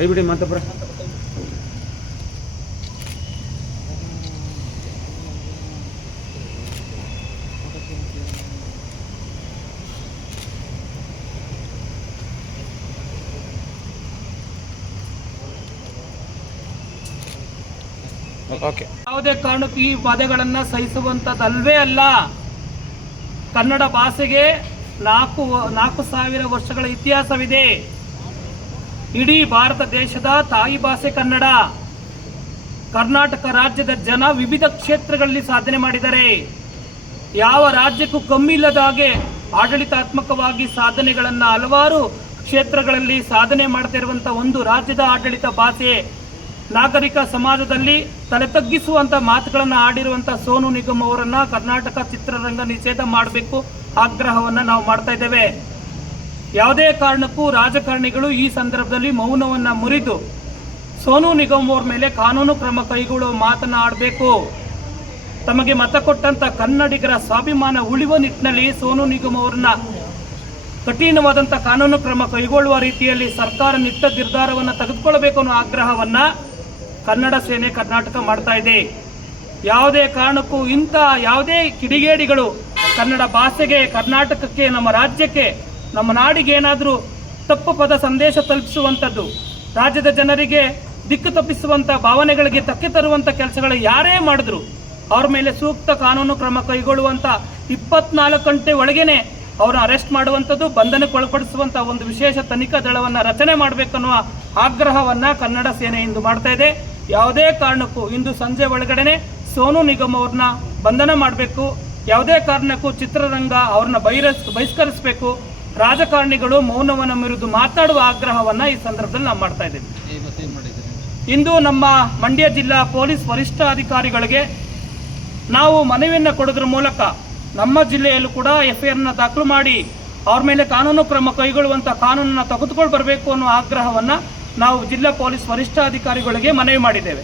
ಕೈ ಬಿಡಿ ಓಕೆ ಯಾವುದೇ ಕಾರಣಕ್ಕೂ ಈ ಬಾಧೆಗಳನ್ನ ಸಹಿಸುವಂಥದ್ದಲ್ವೇ ಅಲ್ಲ. ಕನ್ನಡ ಭಾಷೆಗೆ ನಾಲ್ಕು ನಾಲ್ಕು ಸಾವಿರ ವರ್ಷಗಳ ಇತಿಹಾಸವಿದೆ. ಇಡೀ ಭಾರತ ದೇಶದ ತಾಯಿ ಭಾಷೆ ಕನ್ನಡ. ಕರ್ನಾಟಕ ರಾಜ್ಯದ ಜನ ವಿವಿಧ ಕ್ಷೇತ್ರಗಳಲ್ಲಿ ಸಾಧನೆ ಮಾಡಿದ್ದಾರೆ ಯಾವ ರಾಜ್ಯಕ್ಕೂ ಕಮ್ಮಿ ಇಲ್ಲದ ಹಾಗೆ ಆಡಳಿತಾತ್ಮಕವಾಗಿ ಸಾಧನೆಗಳನ್ನು ಹಲವಾರು ಕ್ಷೇತ್ರಗಳಲ್ಲಿ ಸಾಧನೆ ಮಾಡ್ತಿರುವಂಥ ಒಂದು ರಾಜ್ಯದ ಆಡಳಿತ ಭಾಷೆ. ನಾಗರಿಕ ಸಮಾಜದಲ್ಲಿ ತಲೆ ತಗ್ಗಿಸುವಂಥ ಮಾತುಗಳನ್ನು ಆಡಿರುವಂಥ ಸೋನು ನಿಗಮ್ ಅವರನ್ನು ಕರ್ನಾಟಕ ಚಿತ್ರರಂಗ ನಿಷೇಧ ಮಾಡಬೇಕು ಆಗ್ರಹವನ್ನು ನಾವು ಮಾಡ್ತಾ ಇದ್ದೇವೆ. ಯಾವುದೇ ಕಾರಣಕ್ಕೂ ರಾಜಕಾರಣಿಗಳು ಈ ಸಂದರ್ಭದಲ್ಲಿ ಮೌನವನ್ನು ಮುರಿದು ಸೋನು ನಿಗಮ್ ಅವ್ರ ಮೇಲೆ ಕಾನೂನು ಕ್ರಮ ಕೈಗೊಳ್ಳುವ ಮಾತನಾಡಬೇಕು. ತಮಗೆ ಮತ ಕೊಟ್ಟಂತ ಕನ್ನಡಿಗರ ಸ್ವಾಭಿಮಾನ ಉಳಿಯುವ ನಿಟ್ಟಿನಲ್ಲಿ ಸೋನು ನಿಗಮ್ ಅವ್ರನ್ನ ಕಠಿಣವಾದಂಥ ಕಾನೂನು ಕ್ರಮ ಕೈಗೊಳ್ಳುವ ರೀತಿಯಲ್ಲಿ ಸರ್ಕಾರ ನಿಟ್ಟ ನಿರ್ಧಾರವನ್ನು ತೆಗೆದುಕೊಳ್ಳಬೇಕು ಅನ್ನೋ ಆಗ್ರಹವನ್ನ ಕನ್ನಡ ಸೇನೆ ಕರ್ನಾಟಕ ಮಾಡ್ತಾ ಇದೆ. ಯಾವುದೇ ಕಾರಣಕ್ಕೂ ಇಂಥ ಯಾವುದೇ ಕಿಡಿಗೇಡಿಗಳು ಕನ್ನಡ ಭಾಷೆಗೆ, ಕರ್ನಾಟಕಕ್ಕೆ, ನಮ್ಮ ರಾಜ್ಯಕ್ಕೆ ನಮ್ಮ ನಾಡಿಗೆ ಏನಾದರೂ ತಪ್ಪು ಪದ ಸಂದೇಶ ತಲುಪಿಸುವಂಥದ್ದು, ರಾಜ್ಯದ ಜನರಿಗೆ ದಿಕ್ಕು ತಪ್ಪಿಸುವಂಥ ಭಾವನೆಗಳಿಗೆ ತಕ್ಕೆ ತರುವಂಥ ಕೆಲಸಗಳು ಯಾರೇ ಮಾಡಿದ್ರು, ಅವ್ರ ಮೇಲೆ ಸೂಕ್ತ ಕಾನೂನು ಕ್ರಮ ಕೈಗೊಳ್ಳುವಂಥ ಇಪ್ಪತ್ನಾಲ್ಕು ಗಂಟೆ ಒಳಗೇನೆ ಅವ್ರನ್ನ ಅರೆಸ್ಟ್ ಮಾಡುವಂಥದ್ದು ಬಂಧನಕ್ಕೆ ಒಳಪಡಿಸುವಂಥ ಒಂದು ವಿಶೇಷ ತನಿಖಾ ದಳವನ್ನು ರಚನೆ ಮಾಡಬೇಕನ್ನುವ ಆಗ್ರಹವನ್ನು ಕನ್ನಡ ಸೇನೆ ಇಂದು ಮಾಡ್ತಾ ಇದೆ. ಯಾವುದೇ ಕಾರಣಕ್ಕೂ ಇಂದು ಸಂಜೆ ಒಳಗಡೆನೆ ಸೋನು ನಿಗಮ್ ಅವ್ರನ್ನ ಬಂಧನ ಮಾಡಬೇಕು. ಯಾವುದೇ ಕಾರಣಕ್ಕೂ ಚಿತ್ರರಂಗ ಅವ್ರನ್ನ ಬಹಿರಸ್, ಬಹಿಷ್ಕರಿಸಬೇಕು. ರಾಜಕಾರಣಿಗಳು ಮೌನವನ್ನು ಮೀರಿದು ಮಾತನಾಡುವ ಆಗ್ರಹವನ್ನ ಈ ಸಂದರ್ಭದಲ್ಲಿ ನಾವು ಮಾಡ್ತಾ ಇದ್ದೇವೆ. ಇಂದು ನಮ್ಮ ಮಂಡ್ಯ ಜಿಲ್ಲಾ ಪೊಲೀಸ್ ವರಿಷ್ಠಾಧಿಕಾರಿಗಳಿಗೆ ನಾವು ಮನವಿಯನ್ನು ಕೊಡೋದ್ರ ಮೂಲಕ ನಮ್ಮ ಜಿಲ್ಲೆಯಲ್ಲೂ ಕೂಡ ಎಫ್ ಐ ಆರ್ನ ದಾಖಲು ಮಾಡಿ ಅವ್ರ ಮೇಲೆ ಕಾನೂನು ಕ್ರಮ ಕೈಗೊಳ್ಳುವಂಥ ಕಾನೂನನ್ನು ತೆಗೆದುಕೊಂಡು ಬರಬೇಕು ಅನ್ನೋ ಆಗ್ರಹವನ್ನು ನಾವು ಜಿಲ್ಲಾ ಪೊಲೀಸ್ ವರಿಷ್ಠಾಧಿಕಾರಿಗಳಿಗೆ ಮನವಿ ಮಾಡಿದ್ದೇವೆ.